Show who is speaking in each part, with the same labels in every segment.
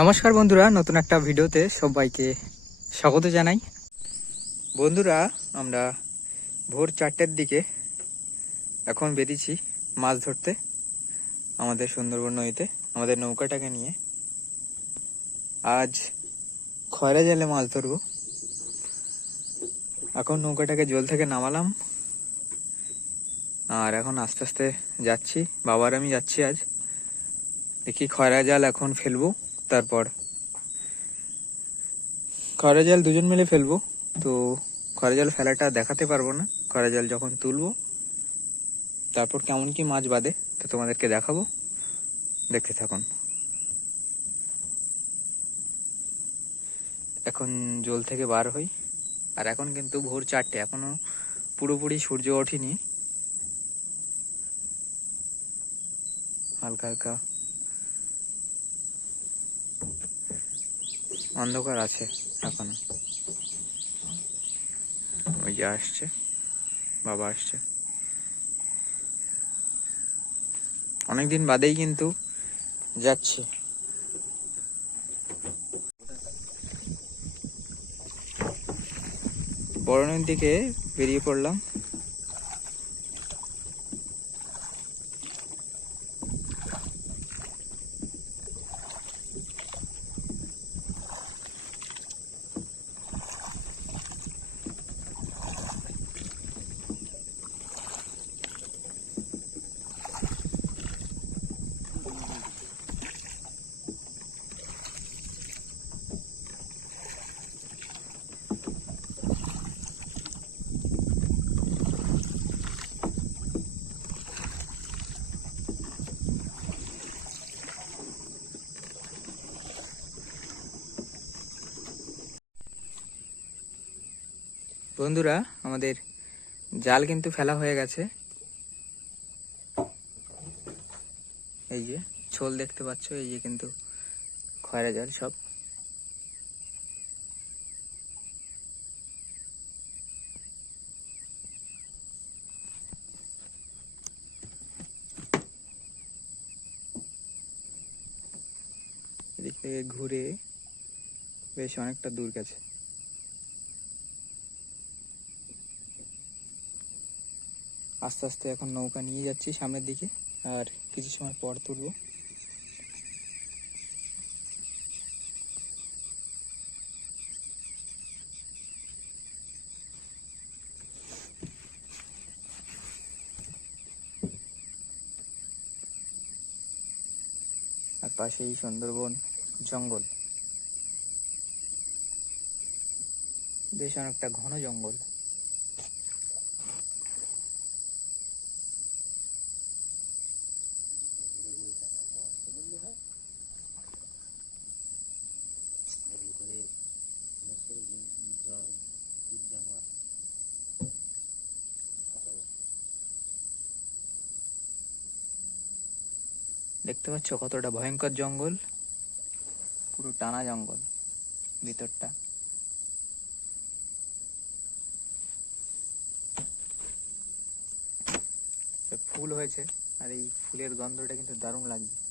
Speaker 1: নমস্কার বন্ধুরা, নতুন একটা ভিডিওতে সবাইকে স্বাগত জানাই। বন্ধুরা, আমরা ভোর চারটের দিকে এখন বেরিয়েছি মাছ ধরতে আমাদের সুন্দরবন নদীতে, আমাদের নৌকাটাকে নিয়ে। আজ খয়রা জালে মাছ ধরবো। এখন নৌকাটাকে জল থেকে নামালাম। আর এখন আস্তে আস্তে যাচ্ছি, বাবার আমি যাচ্ছি আজ। দেখি খয়রা জাল এখন ফেলব। তারপর। খরা জাল দুজন মিলে ফেলব, তো খরা জাল ফেলাটা দেখাতে পারব না। খরা জাল যখন তুলবো, তারপর কেমন কি মাছ বাঁধে, তো তোমাদেরকে দেখাবো। দেখতে থাকুন। এখন জল থেকে বার হই, আর এখন কিন্তু ভোর চারটে, এখনও পুরোপুরি সূর্য ওঠেনি। হালকা হালকা অন্ধকার আছে এখনও। ওই যে আসছে। বাবা আসছে। অনেকদিন বাদেই কিন্তু যাচ্ছে। বরণের দিকে বেরিয়ে পড়লাম। বন্ধুরা, আমাদের জাল কিন্তু ফেলা হয়ে গেছে। এই যে, ছোল দেখতে পাচ্ছ, এই যে কিন্তু খয়রা জাল সব। এদিক থেকে ঘুরে বেশ অনেকটা দূর গেছে। আস্তে আস্তে এখন নৌকা নিয়ে যাচ্ছি সামনের দিকে, আর কিছু সময় পর তুলবো। আর পাশেই সুন্দরবন জঙ্গল। বেশ অনেকটা ঘন জঙ্গল। দেখতে পাচ্ছ কতটা ভয়ঙ্কর জঙ্গল। পুরো টানা জঙ্গল ভিতরটা। ফুল হয়েছে আর এই ফুলের গন্ধটা কিন্তু দারুণ লাগছে।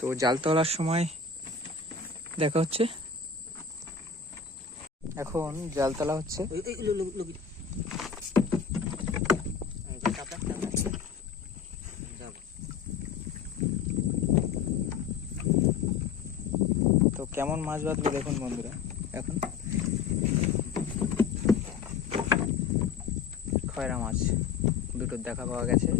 Speaker 1: তো জাল তোলার সময় দেখা হচ্ছে। এখন জাল তোলা হচ্ছে। তো কেমন মাছ বাঁধবে দেখুন বন্ধুরা এখন। খয়রা মাছ দুটোর দেখা পাওয়া গেছে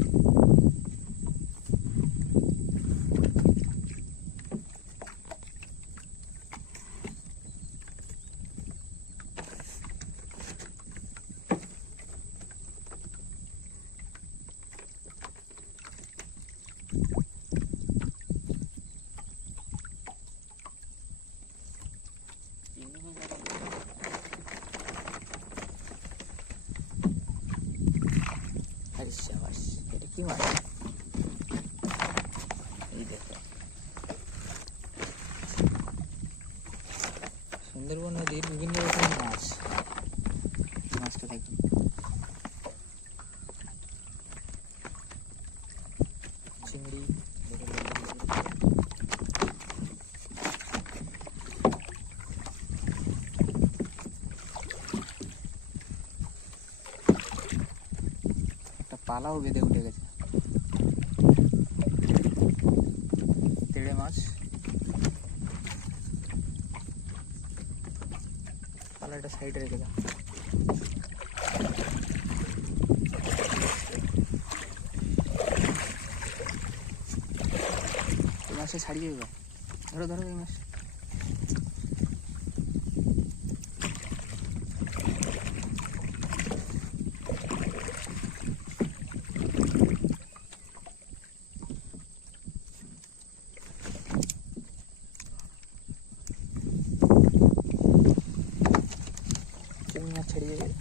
Speaker 1: আরে সাবাস এটা কি মাছ এই দেখো সুন্দরবন নদীর বিভিন্ন রকমের মাছ মাছটা দেখুন চিংড়ি একটা পালাও বেঁধে উঠে গেছে তেড়ে মাছ। পালাটা সাইডে রেখে দাও। মাসে ছাড়িয়ে দেবে। ধরো ধরো এই মাছ চিংড়ি মাছ ছাড়িয়ে দেবে।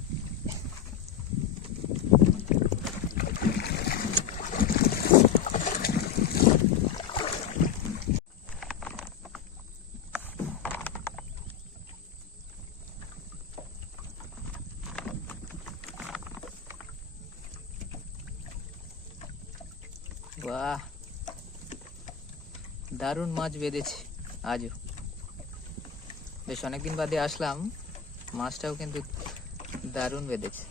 Speaker 1: বাহ। দারুণ মাছ বেঁধেছে আজও। বেশ অনেকদিন বাদে আসলাম মাছটাও কিন্তু দারুণ বেঁধেছে।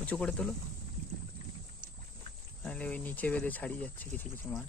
Speaker 1: উঁচু করে তোলো। তাহলে ওই নিচে বেঁধে ছাড়িয়ে যাচ্ছে কিছু কিছু মাছ।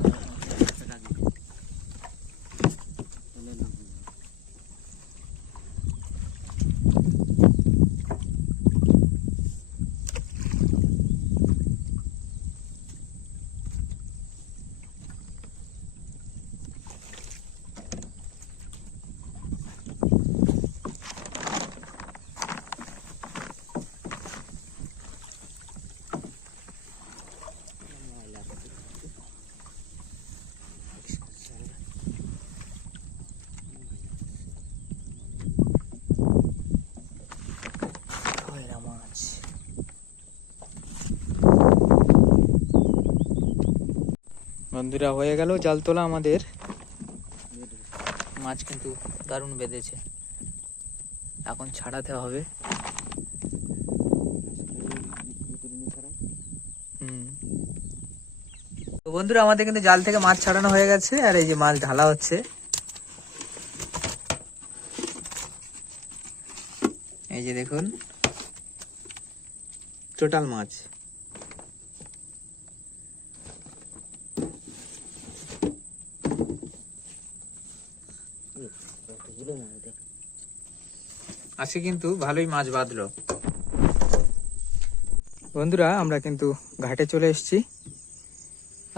Speaker 1: খয়রা মাছ বন্ধুরা হয়ে গেল জাল তোলা আমাদের। মাছ কিন্তু দারুণ বেঁধেছে। এখন ছাড়াতে হবে। বন্ধুরা, আমাদের কিন্তু জাল থেকে মাছ ছাড়ানো হয়ে গেছে, আর এই যে মাছ ঢালা হচ্ছে। এই যে দেখুন। টোটাল মাছ। আজকে কিন্তু ভালোই মাছ বাঁধলো। বন্ধুরা, আমরা কিন্তু ঘাটে চলে এসেছি।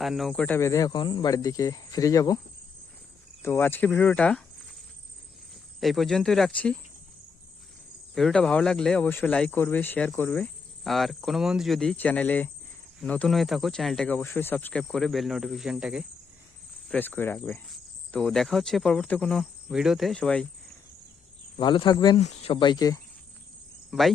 Speaker 1: আর নৌকোটা বেঁধে এখন বাড়ির দিকে ফিরে যাব। তো আজকের ভিডিওটা এই পর্যন্তই রাখছি। ভিডিওটা ভালো লাগলে অবশ্যই লাইক করবে শেয়ার করবে। আর কোনো বন্ধু যদি চ্যানেলে নতুন হয়ে থাকো, চ্যানেলটাকে অবশ্যই সাবস্ক্রাইব করে বেল নোটিফিকেশনটাকে প্রেস করে রাখবে। তো দেখা হচ্ছে পরবর্তী কোনো ভিডিওতে। সবাই ভালো থাকবেন সবাইকে। বাই।